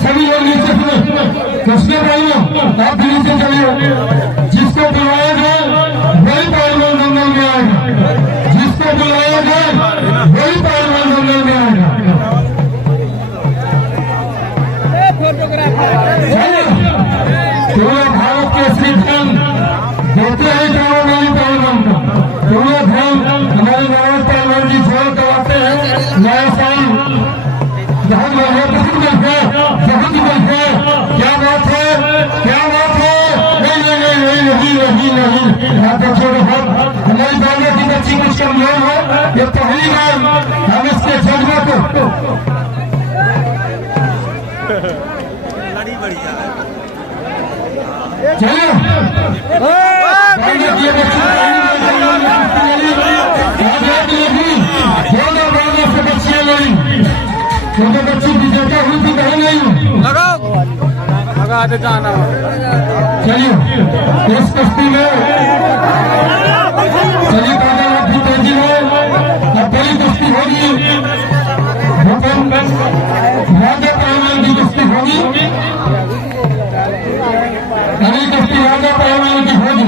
सभी लोग नीचे सुने, कृष्ण भाइयों आप भी नीचे चलिए। जिसको बुलाया जाए वही पहलवान दंगल में आएगा, जिसको बुलाया जाए वही पहलवान दंगल में आएगा। पूरा भारत के श्री ध्यान देते हैं चारों वाली पहलवान का, पूरा ध्यान हमारे नवाज पहलवान जी जोर करवाते हैं। नया साल बहुत बढ़िया प्रसिद्ध है, बहुत ही बढ़िया। क्या बात है, क्या बात है। नहीं नहीं नहीं नहीं नहीं नहीं नहीं आप देखिए बहुत हमारी बालिया की बच्ची कुछ कमजोर है। ये पहली बार हम इसके जज्बे को चलिए से बच्चियां लड़ी, क्योंकि बच्ची विजेता हुई थी कहीं नहीं लगा जाना। चलिए इस कुश्ती में चलिए कादानाथ की तेजी है। अब बड़ी कुश्ती होगी, राजा पहलवान की कुश्ती होगी, नई कुश्ती राजा पहलवान की होगी।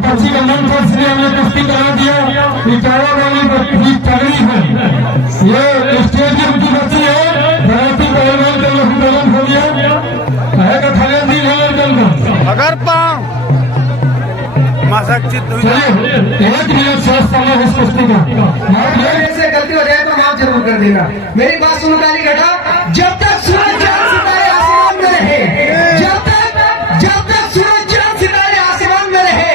बच्ची का मन था इसलिए हमने कुश्ती करा दिया। चारों वाली बच्ची तगड़ी है, ये स्टेज की उनकी बच्ची है। भारती पहलवान का लहू गलम हो गया है का खड़े दिन है अगर पाँव एक मिनट शेष समय इस कुश्ती का से गलती हो जाए तो माफ जरूर कर देना। मेरी बात सुनो काली घटा, जब तक सूरज चांद सितारे आसमान में रहे, जब तक सूरज चांद सितारे आसमान में रहे,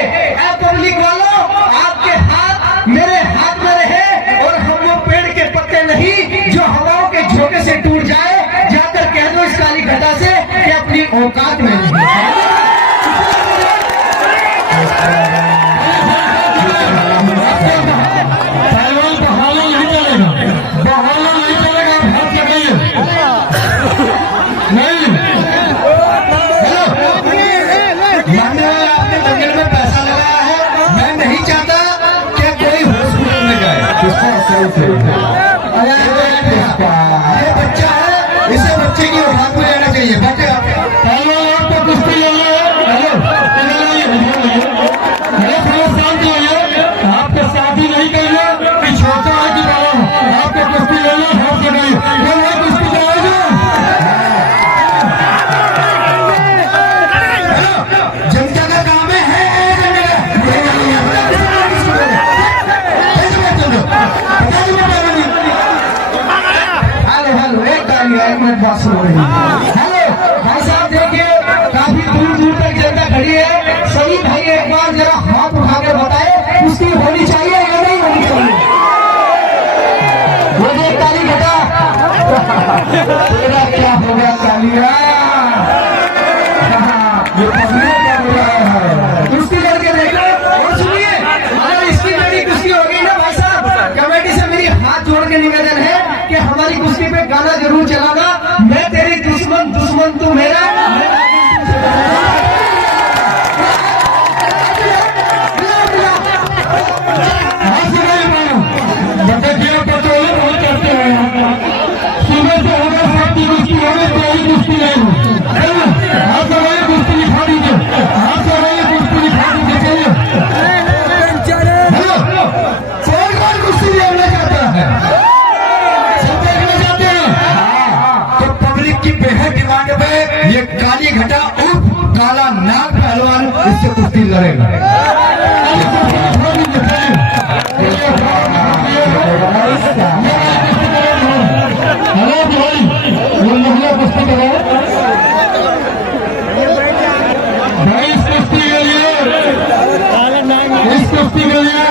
पब्लिक वालों आपके हाथ मेरे हाथ में रहे। और हम वो पेड़ के पत्ते नहीं जो हवाओं के झोंके से टूट जाए। जाकर कह दो इस काली घटा से कि अपनी औकात में नहीं। ये बच्चा है, इसे बच्चे की औकात में लेना चाहिए। बच्चे आपको कुश्ती ले लो, आपके शादी नहीं करिए कि छोटा है कि बड़ा है, आपको कुश्ती ले लो, हाथ लगाइए कुश्ती कराएगा। जनता का काम है हेलो भाई साहब, देखिए काफी दूर दूर तक जनता खड़ी है। सभी भाई एक बार जरा हाथ उठा के बताए कुश्ती होनी चाहिए या नहीं होनी चाहिए। मुझे काली घटा तेरा क्या हो गया कालिया, कुश्ती करके देखो। और सुनिए, अगर इसकी मेरी कुश्ती हो गई ना भाई साहब, कमेटी से मेरी हाथ जोड़ के निवेदन है कि हमारी कुश्ती पे गाना जरूर चलाना। मैं तेरी दुश्मन, दुश्मन तू मेरा। सुबह से होगा साथी कुश्ती होगी, तेरी कुश्ती नहीं। आप हमारी कुश्ती दिखा दीजिए, आप हमारी कुश्ती दिखा दीजिए। चलिए कौन कुश्ती देखना चाहता है, सब देखना चाहते हैं। तो पब्लिक की बेहद डिमांड पे ये काली घटा उर्फ काला नाग पहलवान इससे कुश्ती लड़ेगा। हेलो भाई, वो महिला कुश्ती करो भाई। इस कुश्ती के लिए, इस कुश्ती के लिए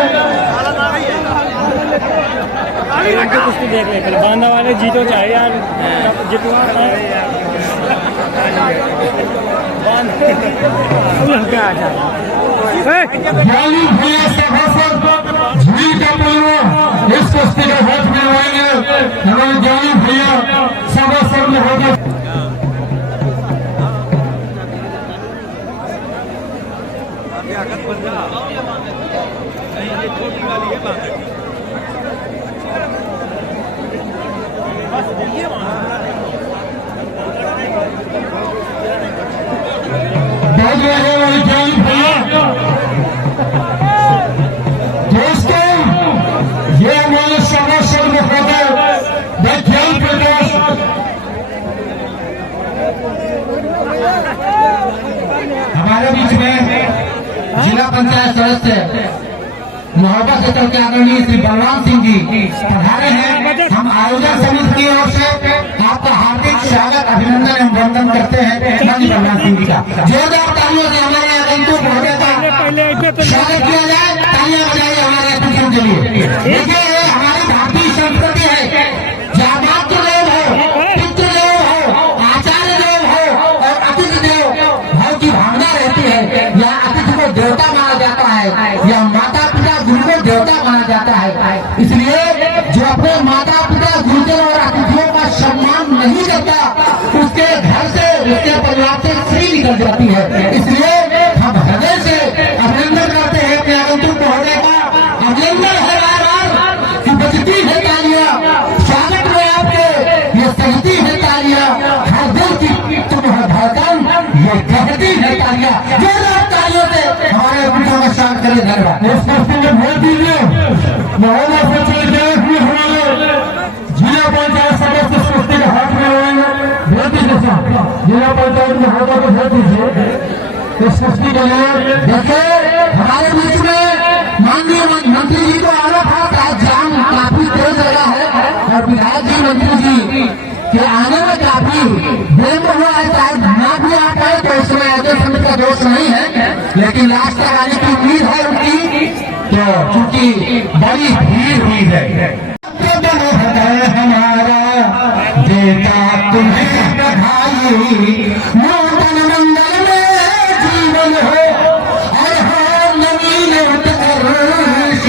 कुश्ती देख ले, बांधा वाले जीतो चाहे यार, जितवा झील का पहलवान इस कुश्ती का हाथ मिलवाएंगे। हमारे ज्ञानी भैया सभा सब में होगा। दोस्तों, ये हमारे सर्वोच्च महोदय ज्ञान प्रकाश हमारे बीच में जिला पंचायत सदस्य मोहब्बत से चल के आदरणीय श्री बलराम सिंह जी पधारे हैं। हम आयोजन समिति की ओर से आपका हार्दिक स्वागत अभिनंदन एवं वंदन करते हैं। बलराम सिंह जी का जोरदार तालियों से हमारे आगंतुक महोदय का स्वागत किया जाए। तालियां बजाइए हमारे अतिथियों के लिए। देखिए, ये हमारी भारतीय संस्कृति है। जहाँ मातृदेव हो, पितृदेव हो, आचार्य देव हो और अतिथि देव भाव की भावना रहती है। यहाँ अतिथि को देवता माना जाता है, या माता पिता गुरु को देवता माना जाता है। इसलिए जो अपने माता पिता गुरुजन और अतिथियों का सम्मान नहीं करता, उसके घर से, उसके परिवार से श्री निकल जाती है। इसलिए हम हृदय से अभिनंदन करते हैं अपने आगंतुक महोदय का। अभिनंदन है बार कि बजती है तालियां, स्वागत में आपके ये सहती है तालियां, हर दिल की तुम्हें धड़कन ये कहती है तालियां। जोरदार तालियों से हमारे अतिथियों का स्वागत करें। धन्यवाद। इस प्रश्न में वोट दीजिए। महोदय से चल के हमारे जिला पंचायत सदस्य सृष्टि के हाथ में रहेंगे। भेज दीजिए साहब, जिला पंचायत महोदय को भेज दीजिए इस सृष्टि के लिए। देखिए, हमारे बीच में माननीय मंत्री जी को आना था, जाम काफी तेज लगा है और विधायक जी मंत्री जी के आने में काफी विलम्ब हुआ है। शायद ना भी आ पाए तो इसमें आयोजन समिति का दोष नहीं है, लेकिन लास्ट तक आने की उम्मीद है उनकी, तो चूंकि बड़ी भीड़ हुई है। हमारा देता तुम्हें बधाई, मोहन मंगल में जीवन हो और हो नवीन उत्कर्ष,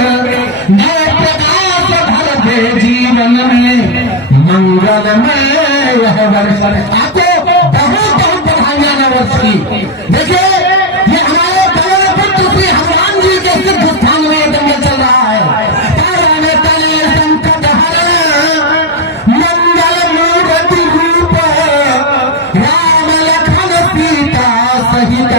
नए प्रकाश भर दे जीवन में मंगल में यह वर्ष। आपको बहुत बहुत बधाइयां नववर्ष की। देखिए, ये हमारे बड़े पुत्र श्री हनुमान जी के सिद्ध स्थान में दंगल चल रहा है। मंगल मूर्ति रूप राम लखन सीता सहित,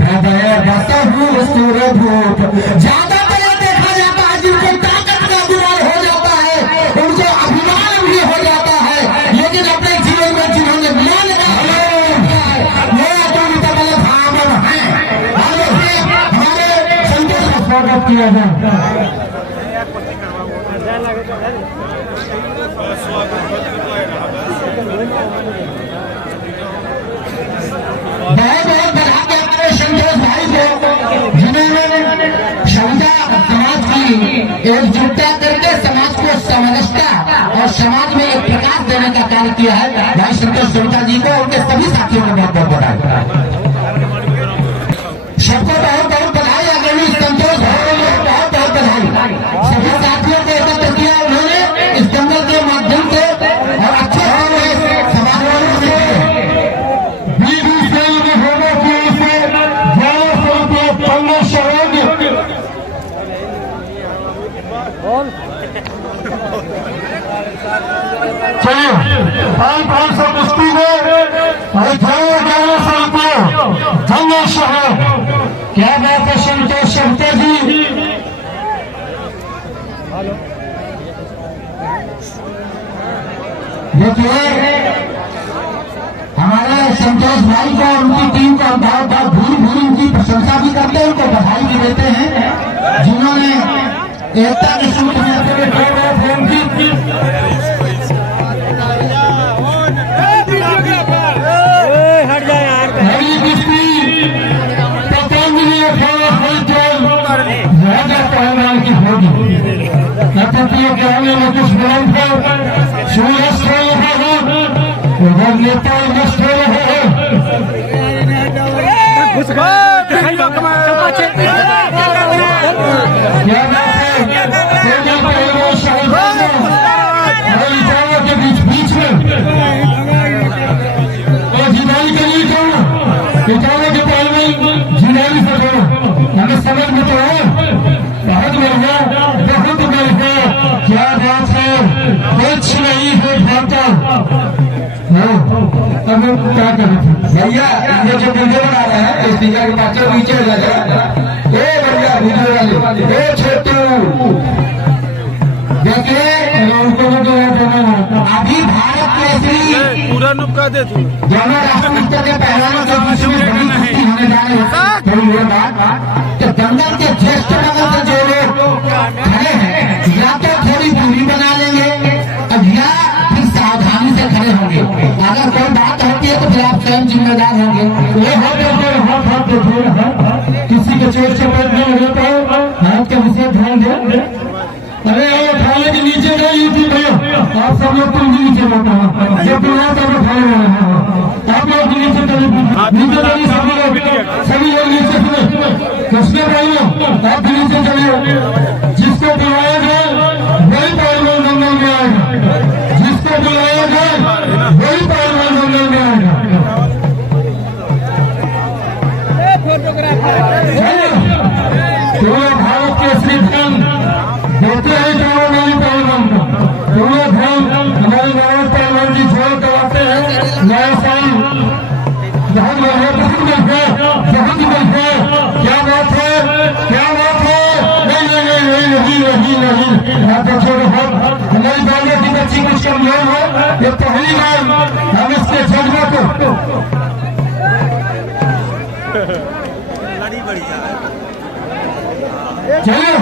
हृदय बसहु सुरभूप। ज्यादातर देखा जाता है जिनको ताकत का गुमान हो जाता है, उनको अभिमान भी हो जाता है, लेकिन अपने जीवन में जिन्होंने मान हमारे संतोष का स्वागत किया जाए। बहुत बहुत बधाई हमारे संतोष भाई को, जिन्होंने क्षमता समाज की एकजुटता करके समाज को समरसता और समाज में एक प्रकाश देने का कार्य किया है। भाई संतोष सविता जी को, उनके सभी साथियों को बहुत बहुत बधाई। सबको बहुत बहुत बधाई। आगामी संतोष भाई को बहुत बहुत बधाई। सभी साथियों को एकत्र किया उन्होंने इस दंगल के माध्यम से और अच्छे समाज वालों से चलिए 500 कुश्ती में जंगल शहर। क्या बात है संतोष शक्ति जी। देखिए, हमारे संतोष भाई को और उनकी टीम को बहुत बहुत भूरी भूरी उनकी प्रशंसा भी करते हैं, उनको बधाई भी देते हैं, जिन्होंने एकता के सूत्र में पहलवान की होगी। नतियों के आने में कुछ बुलंद हो, सूरज हो रहा है, उधर नेता नष्ट हो रहे हैं। के बीच बीच में और जिदाई के लिए क्यों के पहले जिलानी से छोड़ो, हमें समझ में तो है, बहुत बढ़िया, बहुत बढ़िया, क्या बात है, कुछ नहीं है भाता। अब हम क्या करें भैया, ये जो वीडियो बना रहे हैं स्पीकर के पास नीचे लगा, ए भैया वीडियो वाले, ए छोटू देखिए, अभी भारत केसरी पूरा नुक्का दे तू दोनों राष्ट्रपति के पहलवानों के बीच में बड़ी कुश्ती होने जा रही है। थोड़ी ये बात कि दंगल के ज्येष्ठ नगर से जो लोग खड़े हैं, या तो थोड़ी दूरी बना लेंगे या फिर सावधानी से खड़े होंगे। अगर कोई बात होती है तो फिर आप स्वयं जिम्मेदार होंगे। ये हाथ किसी के चोट चपेट में लगे तो हाथ के विषय ध्यान दे। अरे वो थाले के नीचे नहीं यूट्यूब भैया, आप सब लोग तुम भी नीचे बैठा है, जब बुलाओ तब थाले में आप लोग भी नीचे चलिए, नीचे चलिए, सभी लोग नीचे सुने, कृष्ण भाइयों आप भी नीचे चलिए। जिसको बुलाया जाए वही पहलवान दंगल में आएगा, जिसको बुलाया जाए वही पहलवान दंगल में आएगा। पूरा भारत के श्री ध्यान देते हैं चुनाव वाली पहलवान का, पूरा ध्यान हमारे नवाज पहलवान जी छोड़ करवाते हैं। नया साल बहुत बढ़िया, बहुत बढ़िया, बहुत बढ़िया, क्या बात है, क्या बात है। नहीं नहीं नहीं नहीं नहीं नहीं, आप देखिए हमारी बालिया की बच्ची कुछ कमजोर है, ये पहली बार हम इसके जज्बे को चलिए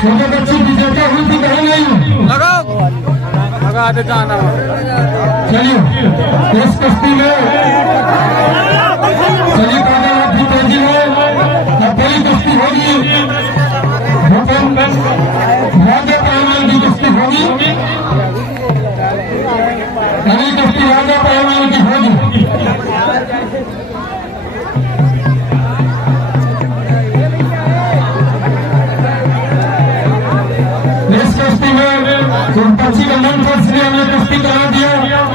क्योंकि बच्ची की चर्चा हुई थी कहीं नहीं लगा देता ना। चलिए इस कुश्ती में चलिए कादानाथ की तेजी में अब बड़ी कुश्ती होगी, राजा पहलवान की कुश्ती होगी, नई कुश्ती राजा पहलवान की होगी। बच्ची का मन था इसलिए हमने कुश्ती करा दिया,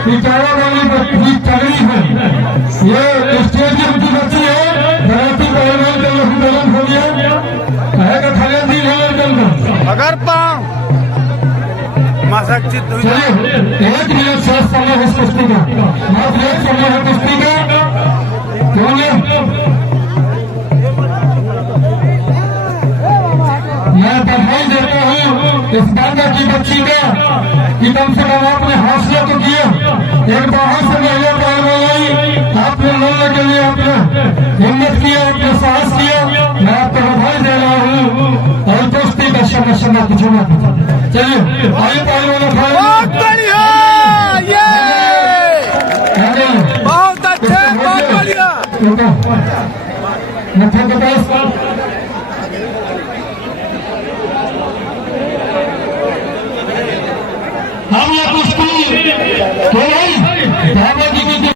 पिटारा वाली बच्ची तगड़ी है, ये स्टेज की उनकी बच्ची है, धराती पहलवान का लहू गलम हो गया, कहेगा खड़े दिल है एकदम अगर पाँव मासक चलिए 1 मिनट से समय है कुश्ती का, मात्र 1 समय है कुश्ती का। मैं बधाई देता हूँ इस बांदा की बच्ची का कि कम से कम आपने हौसला तो किया, एक बाहर से महिला पहलवान आई, आपने लड़ने के लिए आपने हिम्मत किया, आपने साहस किया, मैं आपको बधाई दे रहा हूँ। और दोस्ती का समय समय कुछ होना। चलिए आइए पहलवानों, बहुत बढ़िया, ये बहुत अच्छे, बहुत बढ़िया। मध्य प्रदेश